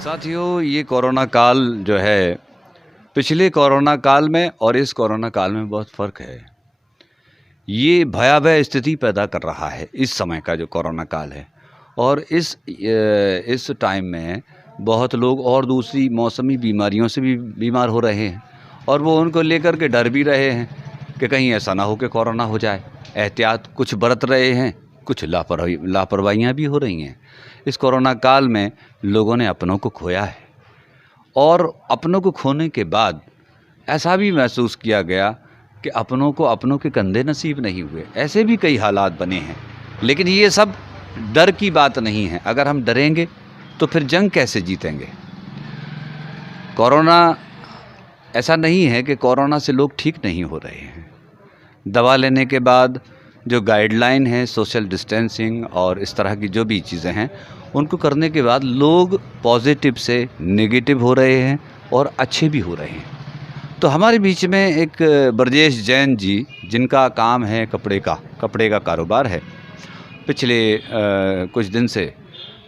साथियों, ये कोरोना काल जो है, पिछले कोरोना काल में और इस कोरोना काल में बहुत फ़र्क है। ये भयावह स्थिति पैदा कर रहा है इस समय का जो कोरोना काल है, और इस टाइम में बहुत लोग और दूसरी मौसमी बीमारियों से भी बीमार हो रहे हैं, और वो उनको लेकर के डर भी रहे हैं कि कहीं ऐसा ना हो कि कोरोना हो जाए। एहतियात कुछ बरत रहे हैं, कुछ लापरवाहियाँ भी हो रही हैं। इस कोरोना काल में लोगों ने अपनों को खोया है, और अपनों को खोने के बाद ऐसा भी महसूस किया गया कि अपनों को अपनों के कंधे नसीब नहीं हुए। ऐसे भी कई हालात बने हैं, लेकिन ये सब डर की बात नहीं है। अगर हम डरेंगे तो फिर जंग कैसे जीतेंगे? कोरोना ऐसा नहीं है कि कोरोना से लोग ठीक नहीं हो रहे हैं। दवा लेने के बाद जो गाइडलाइन है, सोशल डिस्टेंसिंग और इस तरह की जो भी चीज़ें हैं, उनको करने के बाद लोग पॉजिटिव से नेगेटिव हो रहे हैं और अच्छे भी हो रहे हैं। तो हमारे बीच में एक ब्रजेश जैन जी, जिनका काम है कपड़े का कारोबार है। पिछले कुछ दिन से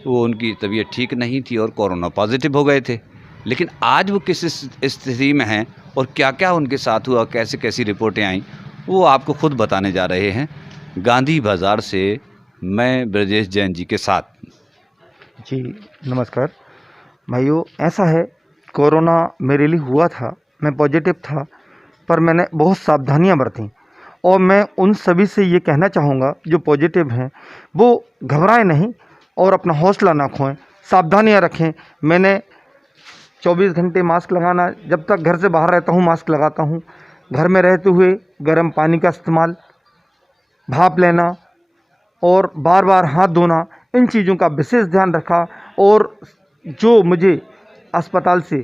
वो उनकी तबीयत ठीक नहीं थी और कोरोना पॉजिटिव हो गए थे, लेकिन आज वो किस स्थिति में हैं और क्या-क्या उनके साथ हुआ, कैसी-कैसी रिपोर्टें आईं, वो आपको खुद बताने जा रहे हैं। गांधी बाज़ार से मैं ब्रजेश जैन जी के साथ। जी नमस्कार भाइयों। ऐसा है, कोरोना मेरे लिए हुआ था, मैं पॉजिटिव था, पर मैंने बहुत सावधानियां बरतीं, और मैं उन सभी से ये कहना चाहूँगा जो पॉजिटिव हैं वो घबराएं नहीं और अपना हौसला ना खोएं, सावधानियां रखें। मैंने 24 घंटे मास्क लगाना, जब तक घर से बाहर रहता हूँ मास्क लगाता हूँ। घर में रहते हुए गर्म पानी का इस्तेमाल, भाप लेना और बार बार हाथ धोना, इन चीज़ों का विशेष ध्यान रखा। और जो मुझे अस्पताल से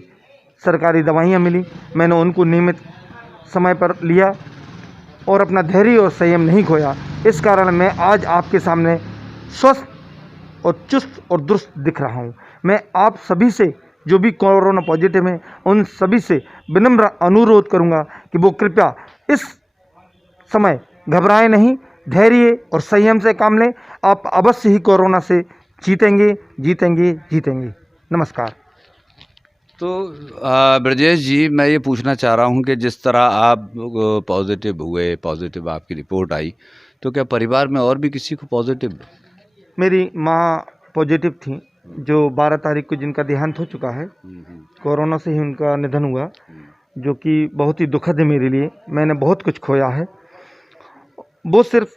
सरकारी दवाइयाँ मिली, मैंने उनको नियमित समय पर लिया और अपना धैर्य और संयम नहीं खोया। इस कारण मैं आज आपके सामने स्वस्थ और चुस्त और दुरुस्त दिख रहा हूँ। मैं आप सभी से, जो भी कोरोना पॉजिटिव हैं, उन सभी से विनम्र अनुरोध करूँगा कि वो कृपया इस समय घबराएं नहीं, धैर्य और संयम से काम लें। आप अवश्य ही कोरोना से जीतेंगे। नमस्कार। तो ब्रजेश जी, मैं ये पूछना चाह रहा हूँ कि जिस तरह आप पॉजिटिव आपकी रिपोर्ट आई, तो क्या परिवार में और भी किसी को पॉजिटिव? मेरी माँ पॉजिटिव थी, जो 12 तारीख को जिनका देहांत हो चुका है। कोरोना से ही उनका निधन हुआ, जो कि बहुत ही दुखद है मेरे लिए। मैंने बहुत कुछ खोया है। वो सिर्फ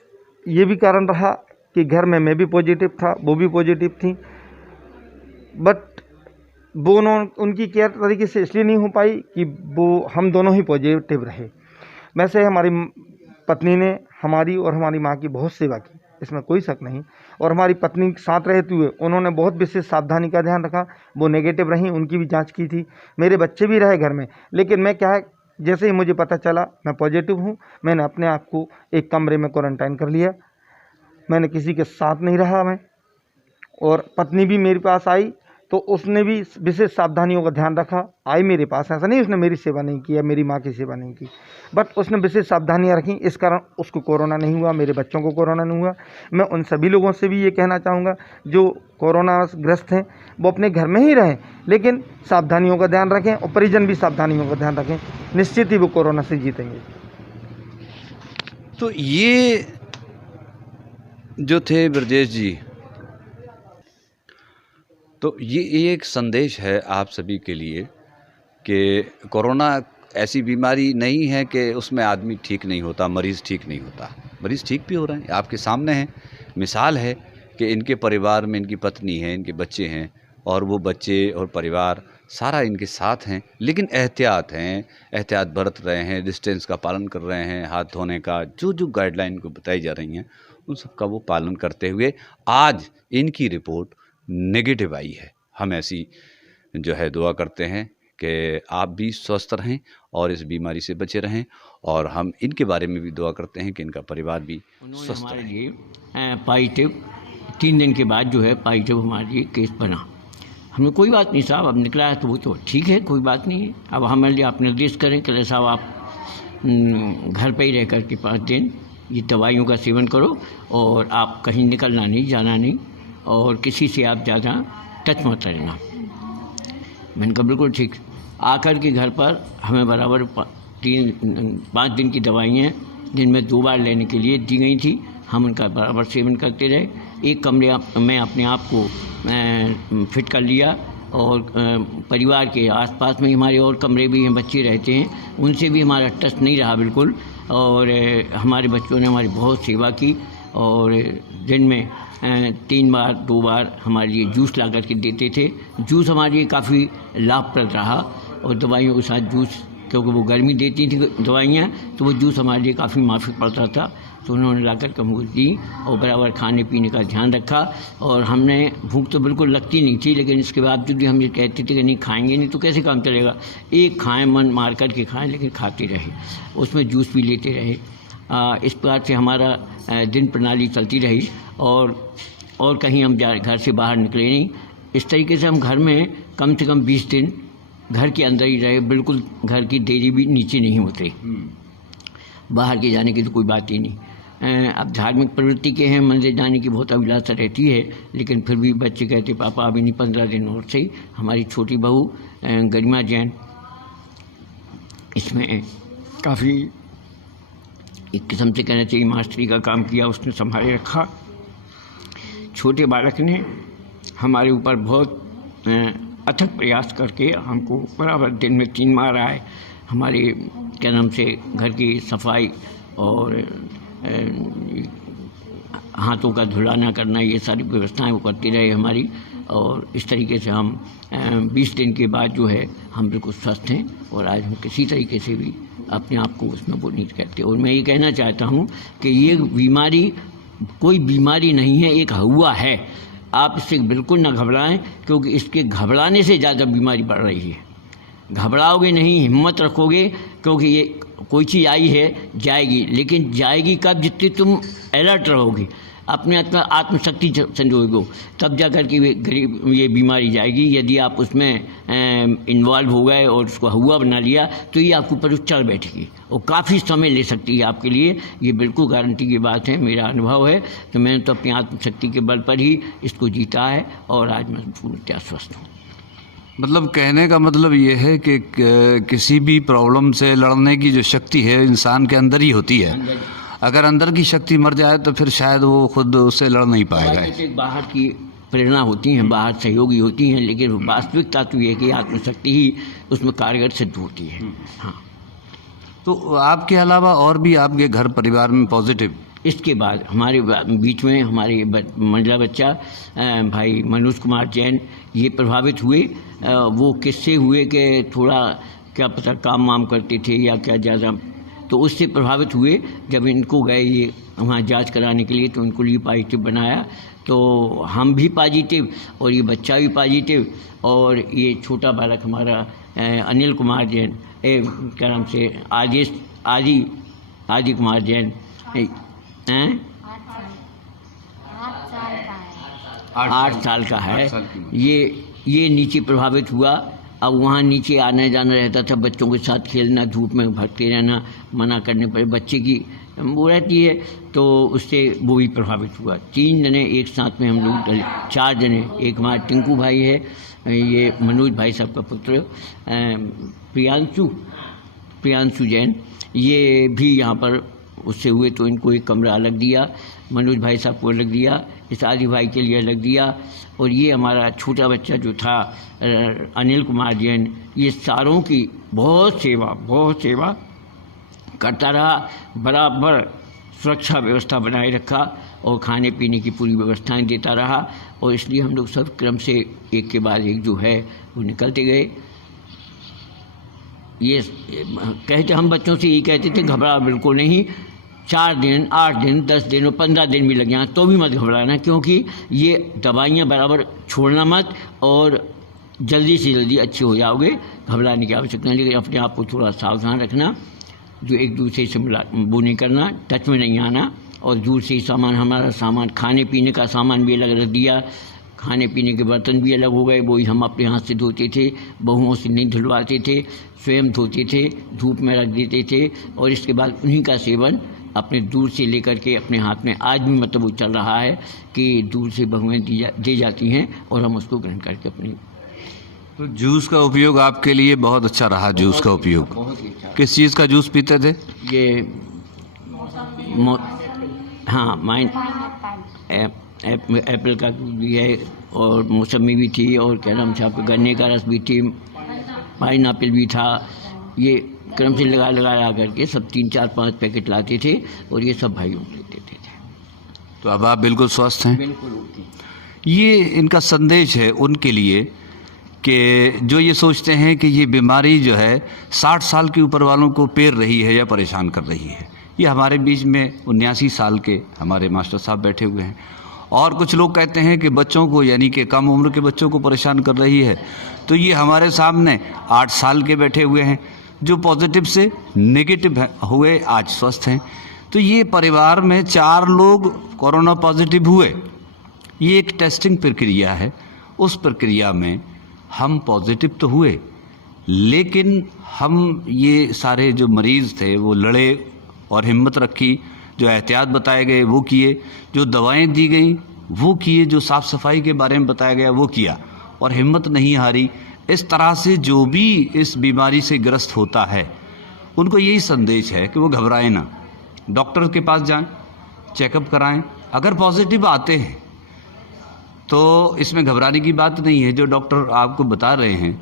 ये भी कारण रहा कि घर में मैं भी पॉजिटिव था, वो भी पॉजिटिव थी, बट वो उनकी केयर तरीके से इसलिए नहीं हो पाई कि वो हम दोनों ही पॉजिटिव रहे। वैसे हमारी पत्नी ने हमारी और हमारी माँ की बहुत सेवा की, इसमें कोई शक नहीं। और हमारी पत्नी साथ रहते हुए उन्होंने बहुत विशेष सावधानी का ध्यान रखा। वो नेगेटिव रहीं, उनकी भी जांच की थी। मेरे बच्चे भी रहे घर में, लेकिन मैं क्या है, जैसे ही मुझे पता चला मैं पॉजिटिव हूँ, मैंने अपने आप को एक कमरे में क्वारंटाइन कर लिया। मैंने किसी के साथ नहीं रहा मैं, और पत्नी भी मेरे पास आई तो उसने भी विशेष सावधानियों का ध्यान रखा। आई मेरे पास, ऐसा नहीं उसने मेरी सेवा नहीं की या मेरी माँ की सेवा नहीं की, बट उसने विशेष सावधानियाँ रखी। इस कारण उसको कोरोना नहीं हुआ, मेरे बच्चों को कोरोना नहीं हुआ। मैं उन सभी लोगों से भी ये कहना चाहूँगा जो कोरोना ग्रस्त हैं, वो अपने घर में ही रहें, लेकिन सावधानियों का ध्यान रखें और परिजन भी सावधानियों का ध्यान रखें। निश्चित ही वो कोरोना से जीतेंगे। तो ये जो थे ब्रजेश जी, तो ये एक संदेश है आप सभी के लिए कि कोरोना ऐसी बीमारी नहीं है कि उसमें आदमी ठीक नहीं होता, मरीज़ ठीक नहीं होता। मरीज़ ठीक भी हो रहे हैं, आपके सामने हैं। मिसाल है कि इनके परिवार में इनकी पत्नी है, इनके बच्चे हैं, और वो बच्चे और परिवार सारा इनके साथ हैं, लेकिन एहतियात बरत रहे हैं, डिस्टेंस का पालन कर रहे हैं, हाथ धोने का, जो गाइडलाइन को बताई जा रही हैं, उन सब का वो पालन करते हुए आज इनकी रिपोर्ट नेगेटिव आई है। हम ऐसी जो है दुआ करते हैं कि आप भी स्वस्थ रहें और इस बीमारी से बचे रहें, और हम इनके बारे में भी दुआ करते हैं कि इनका परिवार भी स्वस्थ हमारे रहे। लिए पॉजिटिव 3 दिन के बाद जो है पॉजिटिव हमारे लिए केस बना। हमें कोई बात नहीं साहब, अब निकला है तो वो तो ठीक है, कोई बात नहीं है। अब हमारे लिए आप निर्देश करें कि साहब आप घर पे ही रह कर के 5 दिन ये दवाइयों का सेवन करो, और आप कहीं निकलना नहीं, जाना नहीं, और किसी से आप ज़्यादा टच मत रहना। मैंने कहा बिल्कुल ठीक। आकर के घर पर हमें बराबर 5 दिन की दवाइयाँ दिन में 2 बार लेने के लिए दी गई थी। हम उनका बराबर सेवन करते रहे। एक कमरे में अपने आप को फिट कर लिया और परिवार के आसपास में हमारे और कमरे भी हैं, बच्चे रहते हैं, उनसे भी हमारा टच नहीं रहा बिल्कुल। और हमारे बच्चों ने हमारी बहुत सेवा की और दिन में 3 बार 2 बार हमारे लिए जूस ला कर के देते थे। जूस हमारे लिए काफ़ी लाभप्रद रहा और दवाइयों के साथ जूस, क्योंकि वो गर्मी देती थी दवाइयाँ, तो वो जूस हमारे लिए काफ़ी माफिक पड़ता था। तो उन्होंने ला कर के हमको दी और बराबर खाने पीने का ध्यान रखा। और हमने भूख तो बिल्कुल लगती नहीं थी, लेकिन इसके बावजूद भी हम ये कहते थे कि नहीं खाएंगे नहीं तो कैसे काम चलेगा, एक खाएं, मन मार कर के खाएं, लेकिन खाते रहे, उसमें जूस भी लेते रहे। इस प्रकार से हमारा दिन प्रणाली चलती रही और कहीं हम घर से बाहर निकले नहीं। इस तरीके से हम घर में कम से कम 20 दिन घर के अंदर ही रहे, बिल्कुल घर की देरी भी नीचे नहीं उतरी। बाहर के जाने की तो कोई बात ही नहीं। अब धार्मिक प्रवृत्ति के हैं, मंदिर जाने की बहुत अभिलाषा रहती है, लेकिन फिर भी बच्चे कहते पापा अभी नहीं, 15 दिन और सही। हमारी छोटी बहू गरिमा जैन इसमें काफ़ी एक किस्म से कहना चाहिए मास्टरी का काम किया, उसने संभाले रखा। छोटे बालक ने हमारे ऊपर बहुत अथक प्रयास करके हमको बराबर दिन में 3 बार आए हमारे क्या नाम से घर की सफाई और हाथों का धुलाना करना, ये सारी व्यवस्थाएं वो करती रहे हमारी। और इस तरीके से हम 20 दिन के बाद जो है हम बिल्कुल स्वस्थ हैं और आज हम किसी तरीके से भी अपने आप को उसमें वो नहीं कहते। और मैं ये कहना चाहता हूँ कि ये बीमारी कोई बीमारी नहीं है, एक हवा है। आप इससे बिल्कुल ना घबराएं, क्योंकि इसके घबराने से ज़्यादा बीमारी बढ़ रही है। घबराओगे नहीं, हिम्मत रखोगे, क्योंकि ये कोई चीज़ आई है जाएगी, लेकिन जाएगी कब, जितनी तुम अलर्ट रहोगे, अपने आत्मशक्ति संजोगे, तब जा कर के ये बीमारी जाएगी। यदि आप उसमें इन्वॉल्व हो गए और उसको हुआ बना लिया तो ये आपके ऊपर चढ़ बैठेगी और काफ़ी समय ले सकती है आपके लिए। ये बिल्कुल गारंटी की बात है, मेरा अनुभव है। तो मैंने तो अपनी आत्मशक्ति के बल पर ही इसको जीता है और आज मैं पूर्णतः स्वस्थ हूँ। मतलब कहने का मतलब ये है कि किसी भी प्रॉब्लम से लड़ने की जो शक्ति है इंसान के अंदर ही होती है। अगर अंदर की शक्ति मर जाए तो फिर शायद वो खुद उससे लड़ नहीं पाएगा। बाहर की प्रेरणा होती हैं, बाहर सहयोगी होती हैं, लेकिन वास्तविकता तो ये है कि आत्मशक्ति ही उसमें कारगर सिद्ध होती है। हाँ, तो आपके अलावा और भी आपके घर परिवार में पॉजिटिव? इसके बाद हमारे बीच में हमारे महिला बच्चा भाई मनोज कुमार जैन ये प्रभावित हुए। वो किससे हुए कि थोड़ा क्या पता काम वाम करते थे या क्या ज़्यादा, तो उससे प्रभावित हुए। जब इनको गए ये वहाँ जांच कराने के लिए तो उनको लिए पॉजिटिव बनाया, तो हम भी पॉजिटिव और ये बच्चा भी पॉजिटिव। और ये छोटा बालक हमारा अनिल कुमार जैन, क्या नाम से आदि कुमार जैन 8 साल का है। ये नीचे प्रभावित हुआ। अब वहाँ नीचे आना जाना रहता था, बच्चों के साथ खेलना, धूप में भटके रहना, मना करने पर बच्चे की वो रहती है, तो उससे वो भी प्रभावित हुआ। 3 जने एक साथ में हम लोग 4 जने, एक हमारा टिंकू भाई है, ये मनोज भाई साहब का पुत्र प्रियांशु जैन, ये भी यहाँ पर उससे हुए, तो इनको एक कमरा अलग दिया, मनोज भाई साहब को अलग दिया, इस आदि भाई के लिए अलग दिया। और ये हमारा छोटा बच्चा जो था अनिल कुमार जैन, ये सारों की बहुत सेवा करता रहा, बराबर सुरक्षा व्यवस्था बनाए रखा और खाने पीने की पूरी व्यवस्थाएं देता रहा। और इसलिए हम लोग सब क्रम से एक के बाद एक जो है वो निकलते गए। ये कहते हम बच्चों से यही कहते थे घबरा बिल्कुल नहीं, 4 दिन 8 दिन 10 दिन और 15 दिन भी लग जाए तो भी मत घबराना, क्योंकि ये दवाइयाँ बराबर छोड़ना मत और जल्दी से जल्दी अच्छे हो जाओगे। घबराने की आवश्यकता नहीं, लेकिन अपने आप को थोड़ा सावधान रखना, जो एक दूसरे से वो नहीं करना, टच में नहीं आना। और दूर से ही हमारा सामान खाने पीने का सामान भी अलग रख दिया, खाने पीने के बर्तन भी अलग हो गए, वही हम अपने हाथ से धोते थे, बहुओं से नहीं धुलवाते थे, स्वयं धोते थे, धूप में रख देते थे। और इसके बाद उन्हीं का सेवन अपने दूर से लेकर के अपने हाथ में आज भी मतलब वो चल रहा है कि दूर से बहुएं दी जाती हैं और हम उसको ग्रहण करके अपनी तो जूस का उपयोग आपके लिए बहुत अच्छा रहा। जूस का उपयोग बहुत ही अच्छा। किस चीज़ का जूस पीते थे? ये हाँ माइन एप्पल का भी है और मौसमी भी थी और क्या नाम था आपके गन्ने का रस भी थी, पाइनएप्पल भी था। ये क्रम से लगा करके सब 3-4-5 पैकेट लाते थे और ये सब भाइयों को लेते थे। तो अब आप बिल्कुल स्वस्थ हैं। बिल्कुल। ये इनका संदेश है उनके लिए कि जो ये सोचते हैं कि ये बीमारी जो है 60 साल के ऊपर वालों को पेर रही है या परेशान कर रही है। ये हमारे बीच में 79 साल के हमारे मास्टर साहब बैठे हुए हैं और कुछ लोग कहते हैं कि बच्चों को यानी कि कम उम्र के बच्चों को परेशान कर रही है। तो ये हमारे सामने 8 साल के बैठे हुए हैं जो पॉजिटिव से नेगेटिव हुए आज स्वस्थ हैं। तो ये परिवार में 4 लोग कोरोना पॉजिटिव हुए। ये एक टेस्टिंग प्रक्रिया है। उस प्रक्रिया में हम पॉजिटिव तो हुए, लेकिन हम ये सारे जो मरीज़ थे वो लड़े और हिम्मत रखी, जो एहतियात बताए गए वो किए, जो दवाएं दी गई वो किए, जो साफ़ सफाई के बारे में बताया गया वो किया और हिम्मत नहीं हारी। इस तरह से जो भी इस बीमारी से ग्रस्त होता है उनको यही संदेश है कि वो घबराएं ना, डॉक्टर के पास जाएं, चेकअप कराएं। अगर पॉजिटिव आते हैं तो इसमें घबराने की बात नहीं है। जो डॉक्टर आपको बता रहे हैं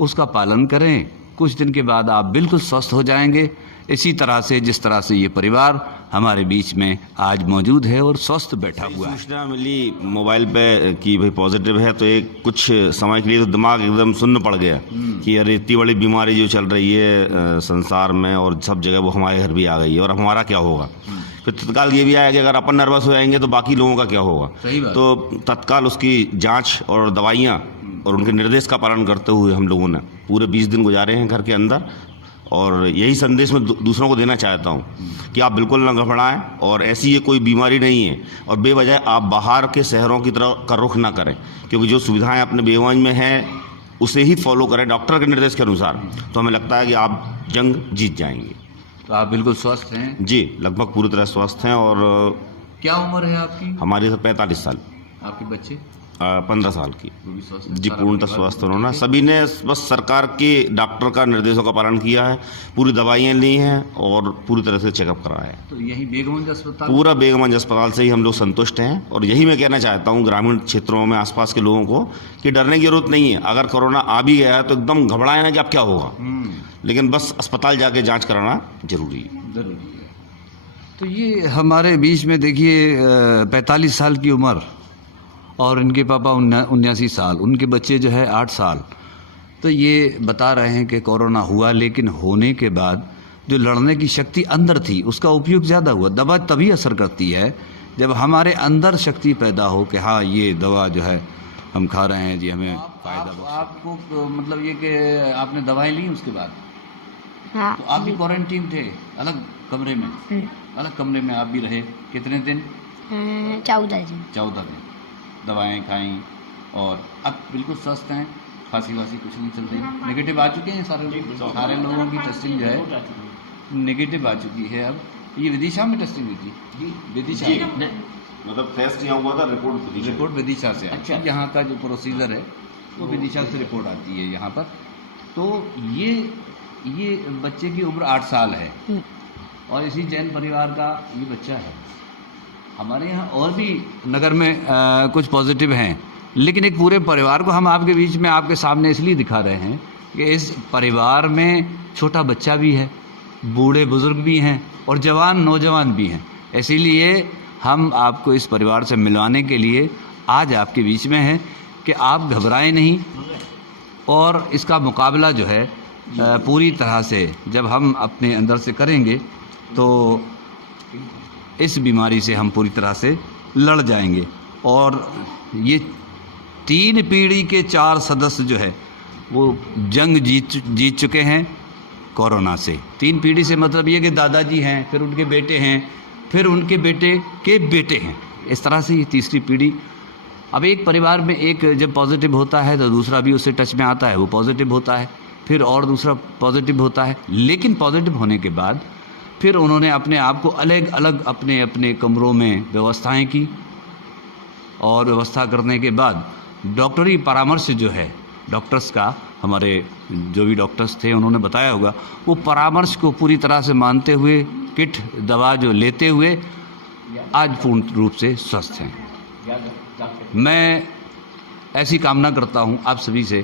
उसका पालन करें, कुछ दिन के बाद आप बिल्कुल स्वस्थ हो जाएंगे। इसी तरह से जिस तरह से ये परिवार हमारे बीच में आज मौजूद है और स्वस्थ बैठा हुआ है। सूचना मिली मोबाइल पे कि भाई पॉजिटिव है तो एक कुछ समय के लिए तो दिमाग एकदम सुन्न पड़ गया कि अरे इतनी बड़ी बीमारी जो चल रही है संसार में और सब जगह वो हमारे घर भी आ गई है और अब हमारा क्या होगा। फिर तत्काल ये भी आया कि अगर अपन नर्वस हो जाएंगे तो बाकी लोगों का क्या होगा। सही बात। तो तत्काल उसकी जांच और दवाइयाँ और उनके निर्देश का पालन करते हुए हम लोगों ने पूरे 20 दिन गुजारे हैं घर के अंदर। और यही संदेश मैं दूसरों को देना चाहता हूँ कि आप बिल्कुल न घबराएं और ऐसी ये कोई बीमारी नहीं है और बेवजह आप बाहर के शहरों की तरफ का रुख ना करें, क्योंकि जो सुविधाएं अपने बेगूसराय में हैं उसे ही फॉलो करें डॉक्टर के निर्देश के अनुसार। तो हमें लगता है कि आप जंग जीत जाएंगे। तो आप बिल्कुल स्वस्थ हैं? जी, लगभग पूरी तरह स्वस्थ हैं। और क्या उम्र है आपकी? हमारी 45 साल। आपके बच्चे? 15 साल की। वो भी स्वस्थ? जी, पूर्णतः स्वस्थ उन्होंने। सभी ने बस सरकार के डॉक्टर का निर्देशों का पालन किया है, पूरी दवाइयाँ ली हैं और पूरी तरह से चेकअप कराया है। तो यही बेगमगंज अस्पताल? पूरा बेगमगंज अस्पताल से ही हम लोग संतुष्ट हैं। और यही मैं कहना चाहता हूँ ग्रामीण क्षेत्रों में आसपास के लोगों को कि डरने की जरूरत नहीं है। अगर कोरोना आ भी गया है तो एकदम घबराए ना कि अब क्या होगा, लेकिन बस अस्पताल जाके जाँच कराना जरूरी है। जरूरी है। तो ये हमारे बीच में देखिए 45 साल की उम्र और इनके पापा 79 साल, उनके बच्चे जो है 8 साल। तो ये बता रहे हैं कि कोरोना हुआ, लेकिन होने के बाद जो लड़ने की शक्ति अंदर थी उसका उपयोग ज़्यादा हुआ। दवा तभी असर करती है जब हमारे अंदर शक्ति पैदा हो कि हाँ ये दवा जो है हम खा रहे हैं जी हमें फ़ायदा। आपको मतलब ये कि आपने दवाई ली उसके बाद? हाँ। तो आप भी क्वारंटीन थे अलग कमरे में? अलग कमरे में आप भी रहे कितने दिन? 14 दिन। 14 दिन दवाएं खाई और अब बिल्कुल स्वस्थ हैं, खांसी वासी कुछ नहीं चल रही। नेगेटिव आ चुके हैं सारे लोगों की टेस्टिंग जो है नेगेटिव आ चुकी है। अब ये विदिशा में टेस्टिंग हुई थी? विदिशा मतलब टेस्ट यहाँ हुआ था, रिपोर्ट विदिशा से। अच्छा, यहाँ का जो प्रोसीजर है वो विदिशा से रिपोर्ट आती है यहाँ पर। तो ये बच्चे की उम्र 8 साल है और इसी जैन परिवार का ये बच्चा है। हमारे यहाँ और भी नगर में कुछ पॉजिटिव हैं, लेकिन एक पूरे परिवार को हम आपके बीच में आपके सामने इसलिए दिखा रहे हैं कि इस परिवार में छोटा बच्चा भी है, बूढ़े बुजुर्ग भी हैं और जवान नौजवान भी हैं। इसीलिए हम आपको इस परिवार से मिलवाने के लिए आज आपके बीच में हैं कि आप घबराएं नहीं और इसका मुकाबला जो है पूरी तरह से जब हम अपने अंदर से करेंगे तो इस बीमारी से हम पूरी तरह से लड़ जाएंगे। और ये 3 पीढ़ी के 4 सदस्य जो है वो जंग जीत चुके हैं कोरोना से। 3 पीढ़ी से मतलब ये कि दादाजी हैं, फिर उनके बेटे हैं, फिर उनके बेटे के बेटे हैं। इस तरह से ये तीसरी पीढ़ी। अब एक परिवार में एक जब पॉजिटिव होता है तो दूसरा भी उससे टच में आता है, वो पॉजिटिव होता है, फिर और दूसरा पॉजिटिव होता है। लेकिन पॉजिटिव होने के बाद फिर उन्होंने अपने आप को अलग अलग अपने अपने कमरों में व्यवस्थाएं की और व्यवस्था करने के बाद डॉक्टरी परामर्श जो है डॉक्टर्स का, हमारे जो भी डॉक्टर्स थे उन्होंने बताया होगा, वो परामर्श को पूरी तरह से मानते हुए किट दवा जो लेते हुए आज पूर्ण रूप से स्वस्थ हैं। मैं ऐसी कामना करता हूं आप सभी से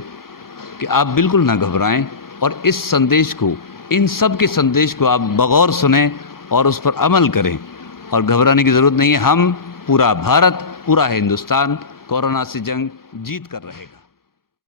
कि आप बिल्कुल ना घबराएं और इस संदेश को, इन सब के संदेश को आप बगौर सुनें और उस पर अमल करें। और घबराने की ज़रूरत नहीं है, हम पूरा भारत, पूरा हिंदुस्तान कोरोना से जंग जीत कर रहेगा।